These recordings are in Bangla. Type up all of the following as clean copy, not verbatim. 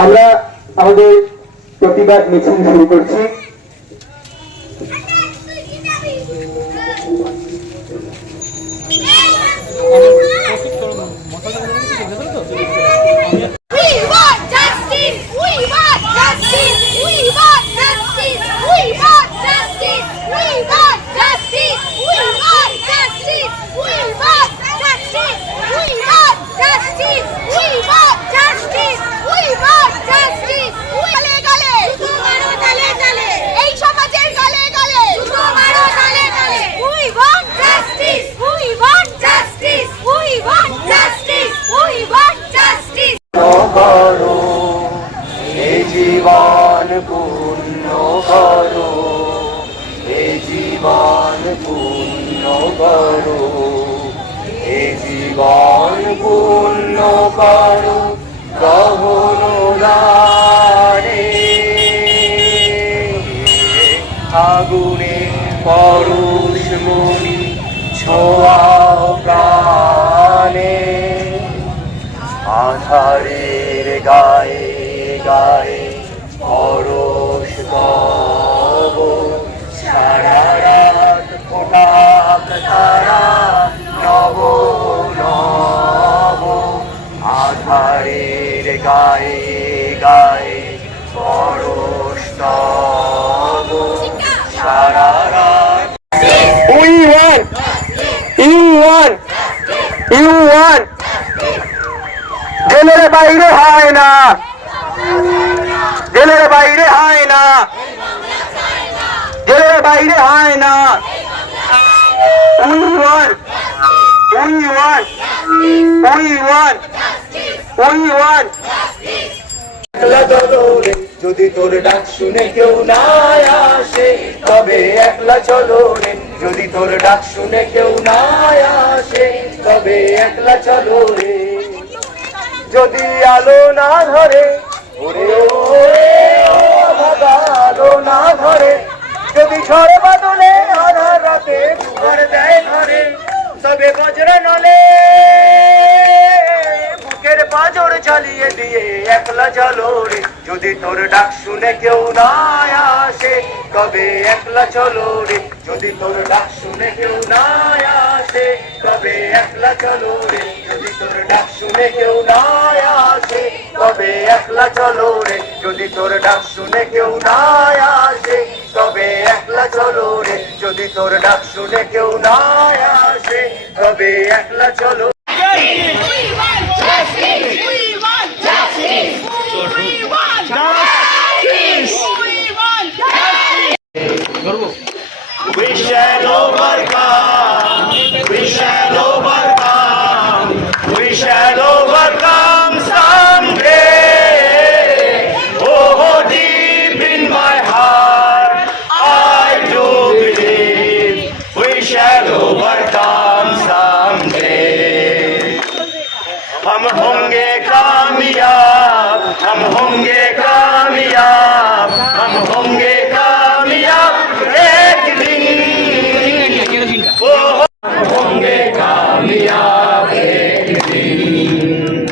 আমরা আমাদের প্রতিবাদ মিছিল শুরু করছি। জীবন পূর্ণ করো, এ জীবন পূর্ণ করো, এ জীবন পূর্ণ করো গহনদারে। আগুনে পরশ মনি ছোঁয়া প্রাণে, আধারের গায়ে গায়ে পরশ তব, সারা রাত ফোটাক তারা নব নব। আধারের গায়ে গায়ে পরশ তব, সারা রাত। We want, you want, you want। জেলের বাইরে হয় না, জেলের বাইরে হয় না, জেলের বাইরে হয় না। We want, we want, we want, we want। একলা চলো রে, যদি তোর ডাক শুনে কেউ না আসে, তবে একলা চলো রে, যদি তোর ডাক শুনে কেউ না আসে, তবে একলা চলো রে। যদি আলো না ধরে, ওরে ওরে ও ভাগা আলো না ধরে, যদি ঝড় বাদলে আধার রাতে ঘর দেয় ঘরে, তবে বজ্র নলে বুকের পাঁজর চালিয়ে দিয়ে একলা চলো রে। যদি তোর ডাক শুনে কেউ না আসে, তবে একলা চলো রে, যদি তোর ডাক শুনে কেউ না আসে, তবে একলা চলো রে, যদি তোর ডাক শুনে কেউ না আসে, তবে একলা চলো রে, যদি তোর ডাক শুনে কেউ না আসে, তবে একলা চলো রে, যদি তোর ডাক শুনে কেউ না আসে, তবে একলা চলো। We shall overcome, we shall overcome, we shall overcome someday. Oh, deep in my heart, I do believe we shall overcome someday. हम होंगे कामयाब, हम होंगे कामयाब, हम होंगे कामयाब एक दिन। हम होंगे कामयाब एक दिन,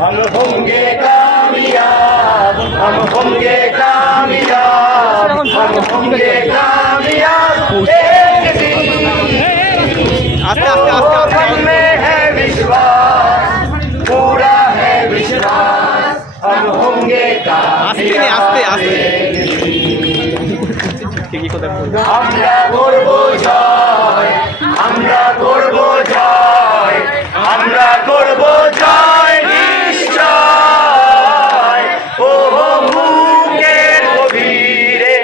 हम होंगे कामयाब, हम होंगे कामयाब, हम होंगे कामयाब एक दिन। मन में है विश्वास, पूरा है विश्वास, हम होंगे कामयाब। আমরা করব জয়, আমরা করব জয়, আমরা করব জয় নিশ্চয়। ও বুকের গভীরে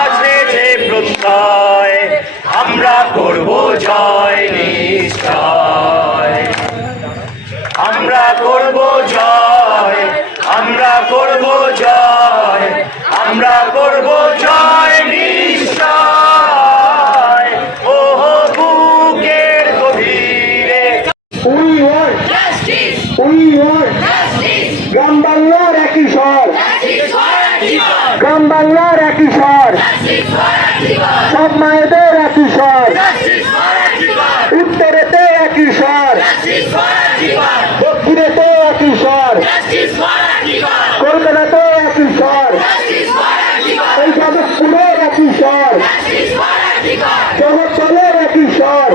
আছে যে প্রত্যয়, আমরা করব জয় নিশ্চয়। আমরা করব জয়, আমরা করব জয়, আমরা করব জয় নিশ্চয়। ও বুকের গভীরে। We want justice, we want justice। গ্রাম বাংলার একই স্বর, গ্রাম বাংলার একই স্বর, সব মায়েদের একই স্বর, উত্তরেতে একই স্বর, দক্ষিণেতে একই স্বর, এই জগৎপুরের একই স্বর, জগৎতলের একই স্বর,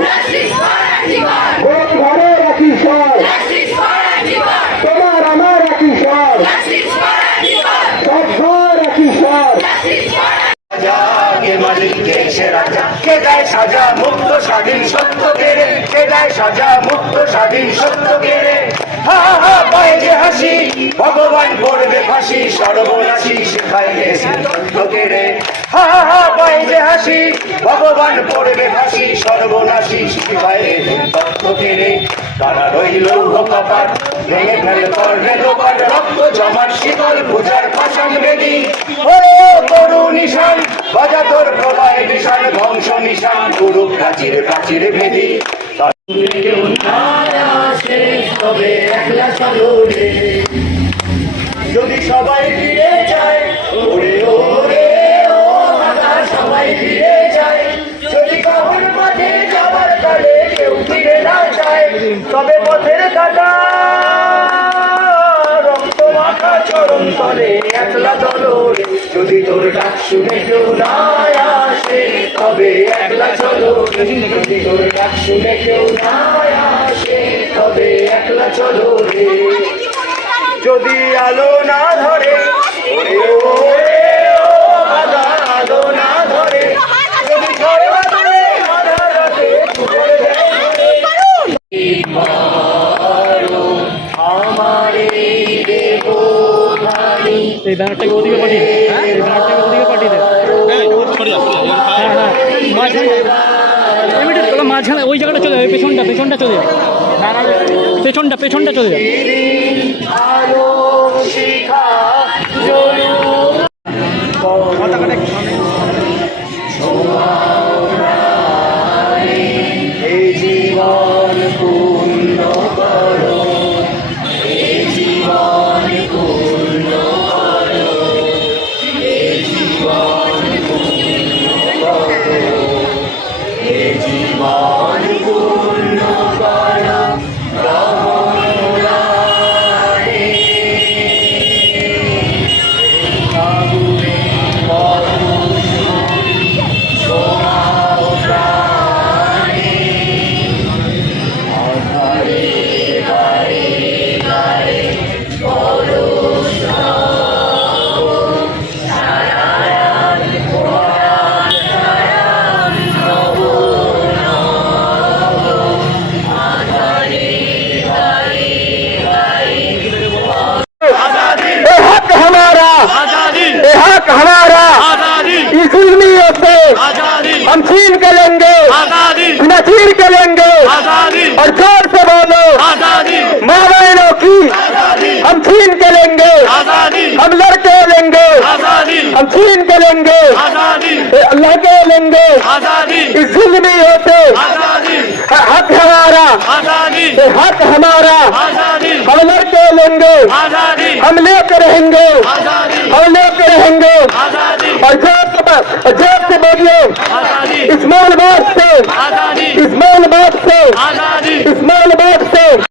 ঘরের একই স্বর, তোমার আমার একই স্বর, সব ঘর একই স্বর। কে মালিক কে সে রাজা, কে দেয় সাজা মুক্ত স্বাধীন সত্য কেড়ে, কে দেয় সাজা মুক্ত স্বাধীন সত্য কেড়ে। হা হা পায় যে হাসি, ভগবান করবে ফাঁসি, সর্বনাশী শেখায় গেছে তথ্য কেড়ে। হা হা পায় যে হাসি, ভগবান করবে ফাঁসি, সর্বনাশী শেখায় গেছে তথ্য কেড়ে। তারা রইল কপাট, ভেঙে ফেলে করবে লোপাট, রক্ত জমাট শিকল পূজার পাষাণ বেদী। ওরে করু নিশান, বাজা তোর প্রলয় নিশান, ধ্বংস নিশান, গুরু প্রাচীর প্রাচীর ভেদি। কেউ না আসে তবে একলা চলো রে, যদি সবাই ফিরে যায় ওরে ওরে ও মাতা, সবাই ফিরে যায়। যদি কাউর মাঠে যাবার কালে কেউ ফিরে না যায়, তবে পথের কাটা রক্ত মাখা চরণ তলে একলা চলো রে। যদি তোর ডাক শুনে কেউ না আসে তবে একলা চলো রে, যদি তোর ডাক শুনে কেউ না আসে তবে একলা চলো রে। যদি আলো না ধরে ওরে ওরে ও দাদা, আলো না ধরে, যদি ঝড় বাদলে আধা রাতে ঘুরে যায়। আমারে দেবধারী এই ব্যানারটাকে ওদিকে পাঠিয়ে দে, এই ব্যানারটাকে ওদিকে পাঠিয়ে দে। হ্যাঁ হ্যাঁ, মাঝখানে এমনিতে তোলা, মাঝখানে ওই জায়গাটা চলে যাবে, পেছনটা চলে যাবে, পেছনটা চলে যাবে। আলো শিখা জ্বলুক এই জীবন পূর্ণ করো, এই জীবন পূর্ণ করো, এই জীবন পূর্ণ করো, এই জীবন পূর্ণ করো। हम छीन के लेंगे, न छीन के लेंगे, और जोर से बोलो माँ बहनों की, हम छीन के लेंगे, हम लड़के लेंगे, हम छीन के लेंगे, अल्लाह के लेंगे, इस जुल्मियों से हक हमारा, हक हमारा, हम लड़के लेंगे, हम लेके रहेंगे, हम लेके रहेंगे, और जोर से बोलिए इस्माइल बाग से, इस्माइल बाग से, इस्माइल